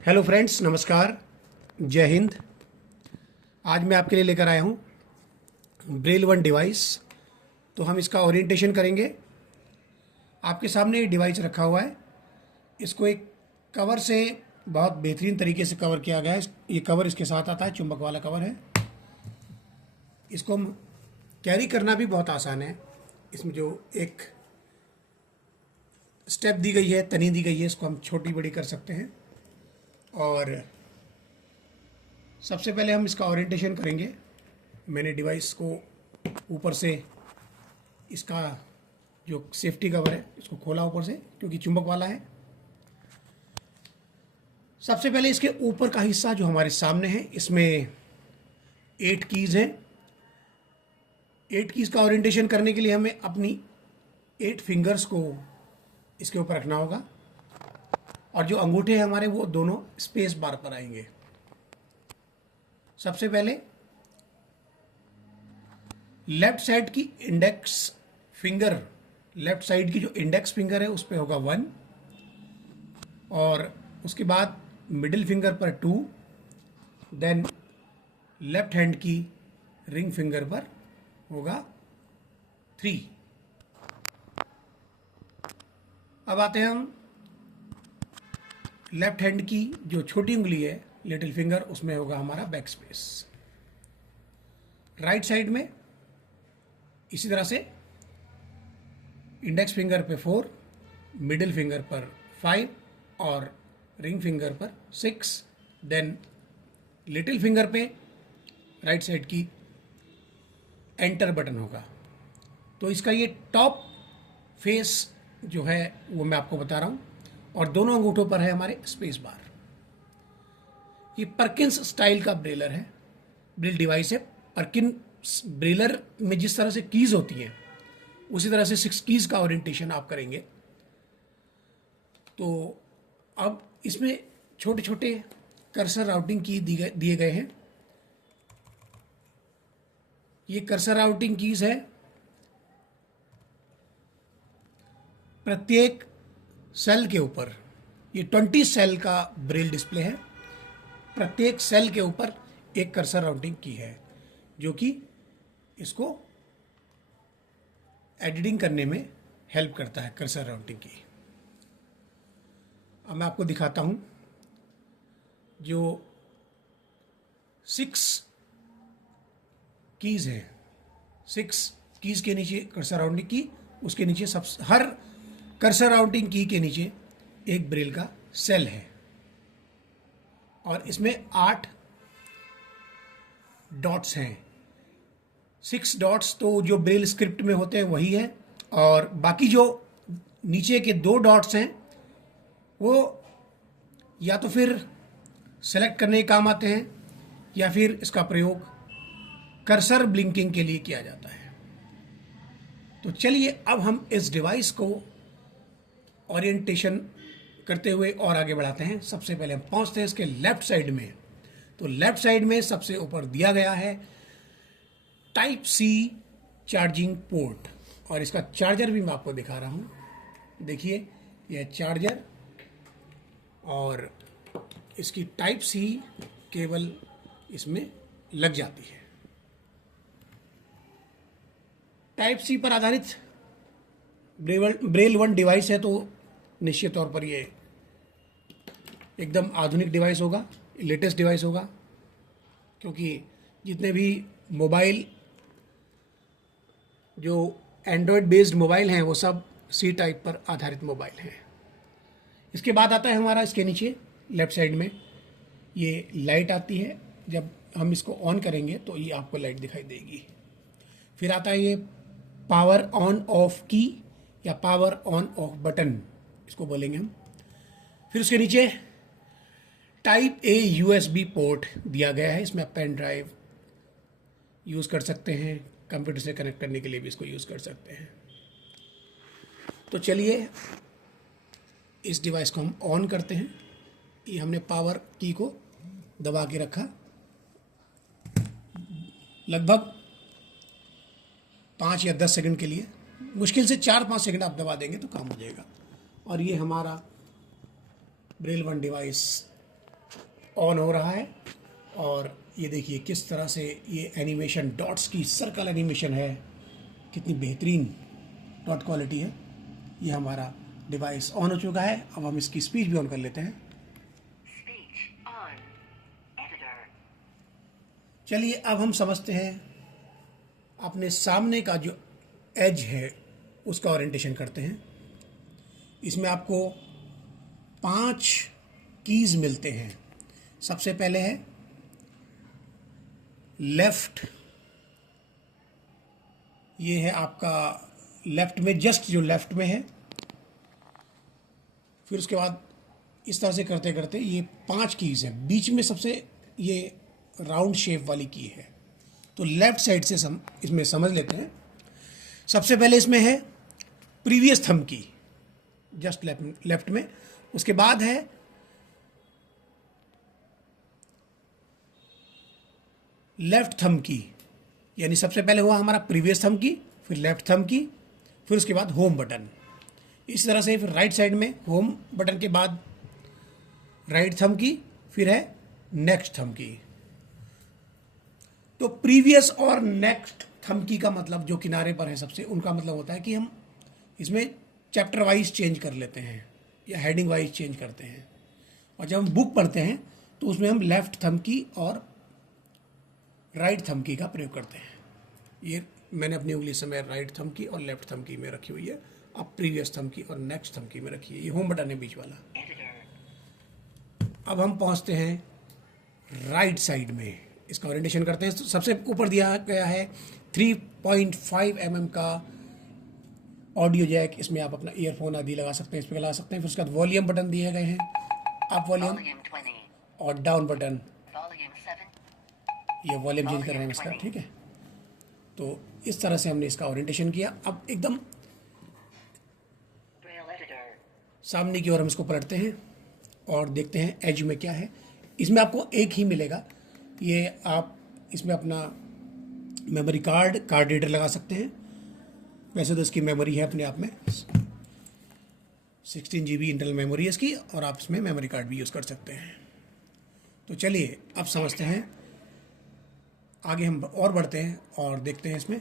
Hello friends, नमस्कार, जय हिंद। आज मैं आपके लिए लेकर आया हूँ ब्रेल वन डिवाइस। तो हम इसका ओरिएंटेशन करेंगे। आपके सामने ये डिवाइस रखा हुआ है। इसको एक कवर से बहुत बेहतरीन तरीके से कवर किया गया है। ये कवर इसके साथ आता है, चुंबक वाला कवर है। इसको हम कैरी करना भी बहुत आसान है। इसमें जो एक स्टेप दी गई है, तनी दी गई है, इसको हम छोटी बड़ी कर सकते हैं। और सबसे पहले हम इसका ओरिएंटेशन करेंगे। मैंने डिवाइस को ऊपर से, इसका जो सेफ्टी कवर है इसको खोला ऊपर से, क्योंकि चुंबक वाला है। सबसे पहले इसके ऊपर का हिस्सा जो हमारे सामने है, इसमें 8 कीज हैं। 8 कीज का ओरिएंटेशन करने के लिए हमें अपनी 8 फिंगर्स को इसके ऊपर रखना होगा, और जो अंगूठे हैं हमारे वो दोनों स्पेस बार पर आएंगे। सबसे पहले लेफ्ट साइड की इंडेक्स फिंगर, लेफ्ट साइड की जो इंडेक्स फिंगर है उस पर होगा 1, और उसके बाद मिडिल फिंगर पर 2, देन लेफ्ट हैंड की रिंग फिंगर पर होगा 3। अब आते हैं हम लेफ्ट हैंड की जो छोटी उंगली है, लिटिल फिंगर, उसमें होगा हमारा बैक स्पेस। राइट साइड में इसी तरह से इंडेक्स फिंगर पे 4, मिडिल फिंगर पर 5 और रिंग फिंगर पर 6, देन लिटिल फिंगर पे राइट साइड की एंटर बटन होगा। तो इसका ये टॉप फेस जो है वो मैं आपको बता रहा हूँ, और दोनों अंगूठों पर है हमारे स्पेस बार। ये परकिंस स्टाइल का ब्रेलर है, ब्रेल डिवाइस है। परकिंस ब्रेलर में जिस तरह से कीज होती हैं उसी तरह से 6 कीज का ओरिएंटेशन आप करेंगे। तो अब इसमें छोटे छोटे कर्सर राउटिंग की दिए गए हैं। ये कर्सर राउटिंग कीज है। प्रत्येक सेल के ऊपर, ये 20 सेल का ब्रेल डिस्प्ले है। प्रत्येक सेल के ऊपर एक कर्सर राउटिंग की है, जो कि इसको एडिटिंग करने में हेल्प करता है, कर्सर राउटिंग की। अब मैं आपको दिखाता हूं। जो 6 कीज हैं, 6 कीज के नीचे कर्सर राउटिंग की, उसके नीचे हर कर्सर राउटिंग की के नीचे एक ब्रेल का सेल है, और इसमें 8 डॉट्स हैं। 6 डॉट्स तो जो ब्रेल स्क्रिप्ट में होते हैं वही है, और बाकी जो नीचे के 2 डॉट्स हैं वो या तो फिर सेलेक्ट करने के काम आते हैं, या फिर इसका प्रयोग कर्सर ब्लिंकिंग के लिए किया जाता है। तो चलिए अब हम इस डिवाइस को ओरिएंटेशन करते हुए और आगे बढ़ाते हैं। सबसे पहले हम पहुंचते हैं इसके लेफ्ट साइड में। तो लेफ्ट साइड में सबसे ऊपर दिया गया है टाइप सी चार्जिंग पोर्ट, और इसका चार्जर भी मैं आपको दिखा रहा हूं। देखिए, यह चार्जर, और इसकी टाइप सी केबल इसमें लग जाती है। टाइप सी पर आधारित ब्रेल वन डिवाइस है, तो निश्चित तौर पर ये एकदम आधुनिक डिवाइस होगा, लेटेस्ट डिवाइस होगा, क्योंकि जितने भी मोबाइल, जो एंड्रॉयड बेस्ड मोबाइल हैं, वो सब सी टाइप पर आधारित मोबाइल हैं। इसके बाद आता है हमारा, इसके नीचे लेफ्ट साइड में ये लाइट आती है। जब हम इसको ऑन करेंगे तो ये आपको लाइट दिखाई देगी। फिर आता है ये पावर ऑन ऑफ की, या पावर ऑन ऑफ बटन, इसको बोलेंगे हम। फिर उसके नीचे टाइप ए यूएसबी पोर्ट दिया गया है। इसमें आप पेन ड्राइव यूज़ कर सकते हैं, कंप्यूटर से कनेक्ट करने के लिए भी इसको यूज़ कर सकते हैं। तो चलिए इस डिवाइस को हम ऑन करते हैं। ये हमने पावर की को दबा के रखा, लगभग 5 या 10 सेकंड के लिए। मुश्किल से 4-5 सेकंड आप दबा देंगे तो काम हो जाएगा। और ये हमारा ब्रेल वन डिवाइस ऑन हो रहा है। और ये देखिए किस तरह से ये एनिमेशन, डॉट्स की सर्कल एनिमेशन है, कितनी बेहतरीन डॉट क्वालिटी है। ये हमारा डिवाइस ऑन हो चुका है। अब हम इसकी स्पीच भी ऑन कर लेते हैं। चलिए अब हम समझते हैं, अपने सामने का जो एज है उसका ओरिएंटेशन करते हैं। इसमें आपको 5 कीज मिलते हैं। सबसे पहले है लेफ्ट, ये है आपका लेफ्ट में, जस्ट जो लेफ्ट में है। फिर उसके बाद इस तरह से करते करते ये 5 कीज हैं। बीच में सबसे ये राउंड शेप वाली की है। तो लेफ्ट साइड से इसमें समझ लेते हैं। सबसे पहले इसमें है प्रीवियस थंब की, जस्ट लेफ्ट में। उसके बाद है लेफ्ट थंब की, यानी सबसे पहले हुआ हमारा प्रीवियस थंब की, फिर लेफ्ट थंब की, फिर उसके बाद होम बटन। इस तरह से फिर राइट साइड में होम बटन के बाद राइट थंब की, फिर है नेक्स्ट थंब की। तो प्रीवियस और नेक्स्ट थंब की का मतलब, जो किनारे पर है सबसे, उनका मतलब होता है कि हम इसमें चैप्टर वाइज चेंज कर लेते हैं या हेडिंग वाइज चेंज करते हैं। और जब हम बुक पढ़ते हैं तो उसमें हम लेफ्ट थंब की और राइट थंब की का प्रयोग करते हैं। ये मैंने अपनी उंगली से मैं राइट थंब की और लेफ्ट थंब की में रखी हुई है। अब प्रीवियस थंब की और नेक्स्ट थंब की में रखी है। ये होम बटन है बीच वाला। अब हम पहुंचते हैं राइट साइड में, इसका ओरिएंटेशन करते हैं। तो सबसे ऊपर दिया गया है 3.5 mm का ऑडियो जैक। इसमें आप अपना ईयरफोन आदि लगा सकते हैं, इस पर लगा सकते हैं। फिर उसके बाद वॉल्यूम बटन दिए गए हैं, अप वॉल्यूम और डाउन बटन, ये वॉल्यूम चेंज कर रहे हैं इसका, ठीक है। तो इस तरह से हमने इसका ओरिएंटेशन किया। अब एकदम सामने की ओर हम इसको पलटते हैं और देखते हैं एज में क्या है। इसमें आपको एक ही मिलेगा। ये आप इसमें अपना मेमोरी कार्ड रीडर लगा सकते हैं। वैसे तो इसकी मेमोरी है अपने आप में 16 GB इंटरनल मेमोरी है इसकी, और आप इसमें मेमोरी कार्ड भी यूज़ कर सकते हैं। तो चलिए अब समझते हैं, आगे हम और बढ़ते हैं और देखते हैं। इसमें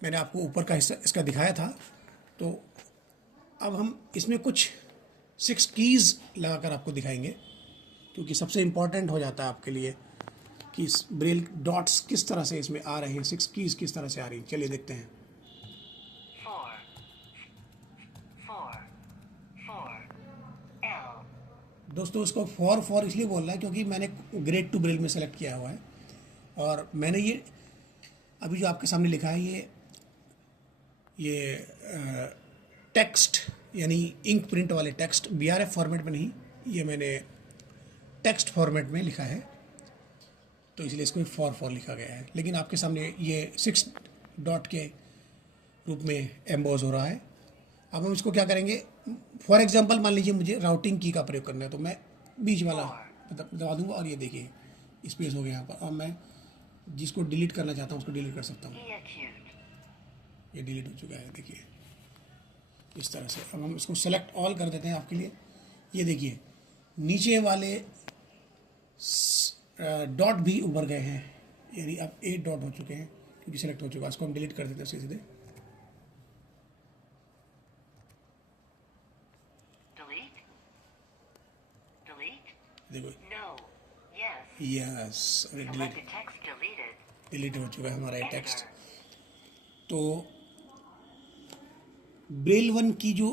मैंने आपको ऊपर का हिस्सा इसका दिखाया था। तो अब हम इसमें कुछ 6 कीज़ लगाकर आपको दिखाएंगे, क्योंकि सबसे इम्पॉर्टेंट हो जाता है आपके लिए कि इस ब्रेल डॉट्स किस तरह से इसमें आ रहे हैं, 6 कीज़ किस तरह से आ रही हैं। चलिए देखते हैं। दोस्तों इसको 4 इसलिए बोल रहा है क्योंकि मैंने ग्रेड 2 ब्रेल में सेलेक्ट किया हुआ है। और मैंने ये अभी जो आपके सामने लिखा है, ये टेक्स्ट यानी इंक प्रिंट वाले टेक्स्ट, BRF फॉर्मेट में नहीं, ये मैंने टेक्स्ट फॉर्मेट में लिखा है, तो इसलिए इसको 4 लिखा गया है। लेकिन आपके सामने ये 6 डॉट के रूप में एम्बोज हो रहा है। अब हम इसको क्या करेंगे, फॉर एग्जांपल मान लीजिए मुझे राउटिंग की का प्रयोग करना है, तो मैं बीच वाला दबा दूंगा और ये देखिए स्पेस हो गया यहाँ पर। अब मैं जिसको डिलीट करना चाहता हूँ उसको डिलीट कर सकता हूँ। ये डिलीट हो चुका है, देखिए इस तरह से। अब हम इसको सेलेक्ट ऑल कर देते हैं आपके लिए। ये देखिए नीचे वाले डॉट भी उभर गए हैं, यानी अब 8 डॉट हो चुके हैं क्योंकि सेलेक्ट हो चुका है। इसको हम डिलीट कर देते हैं सीधे। देखो यस, डिलीट हो चुका है हमारा ये टेक्स्ट। तो ब्रेल 1 की जो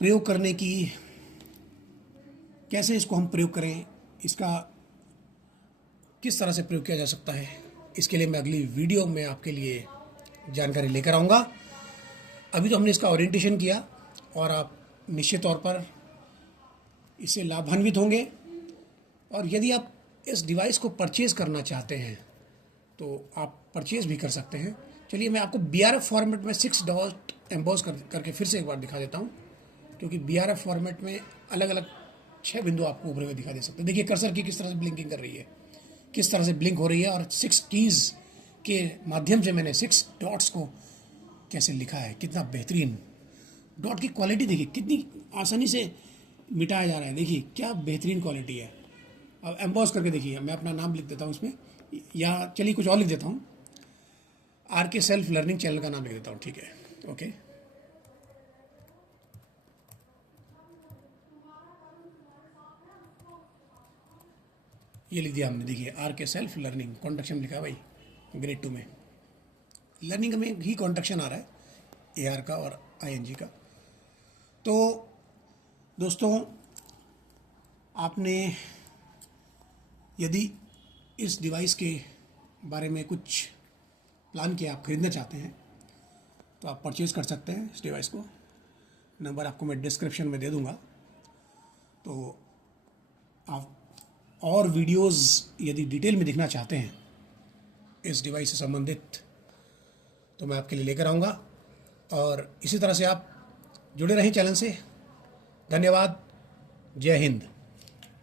प्रयोग करने की, कैसे इसको हम प्रयोग करें, इसका किस तरह से प्रयोग किया जा सकता है, इसके लिए मैं अगली वीडियो में आपके लिए जानकारी लेकर आऊँगा। अभी तो हमने इसका ओरिएंटेशन किया और आप निश्चित तौर पर इससे लाभान्वित होंगे। और यदि आप इस डिवाइस को परचेज़ करना चाहते हैं तो आप परचेज़ भी कर सकते हैं। चलिए मैं आपको BRF फॉर्मेट में 6 डॉट एम्बोज करके फिर से एक बार दिखा देता हूँ, क्योंकि BRF फॉर्मेट में अलग अलग 6 बिंदु आपको उभरे हुए दिखा दे सकते हैं। देखिए कर्सर की किस तरह से ब्लिंकिंग कर रही है, किस तरह से ब्लिंक हो रही है, और 6 कीज़ के माध्यम से मैंने 6 डॉट्स को कैसे लिखा है। कितना बेहतरीन डॉट की क्वालिटी देखिए, कितनी आसानी से मिटाया जा रहा है। देखिए क्या बेहतरीन क्वालिटी है। अब एम्बॉस करके देखिए, मैं अपना नाम लिख देता हूँ इसमें, या चलिए कुछ और लिख देता हूँ, आर के सेल्फ लर्निंग चैनल का नाम लिख देता हूँ, ठीक है, ओके। ये लिख दिया हमने, देखिए आर के सेल्फ लर्निंग, कॉन्ट्रैक्शन लिखा है भाई ग्रेड 2 में, लर्निंग में ही कॉन्ट्रैक्शन आ रहा है ए आर का और आई एन जी का। तो दोस्तों, आपने यदि इस डिवाइस के बारे में कुछ प्लान किया, आप खरीदना चाहते हैं, तो आप परचेज़ कर सकते हैं इस डिवाइस को। नंबर आपको मैं डिस्क्रिप्शन में दे दूंगा। तो आप और वीडियोस यदि डिटेल में देखना चाहते हैं इस डिवाइस से संबंधित, तो मैं आपके लिए लेकर आऊँगा। और इसी तरह से आप जुड़े रहें चैनल से। धन्यवाद। जय हिंद।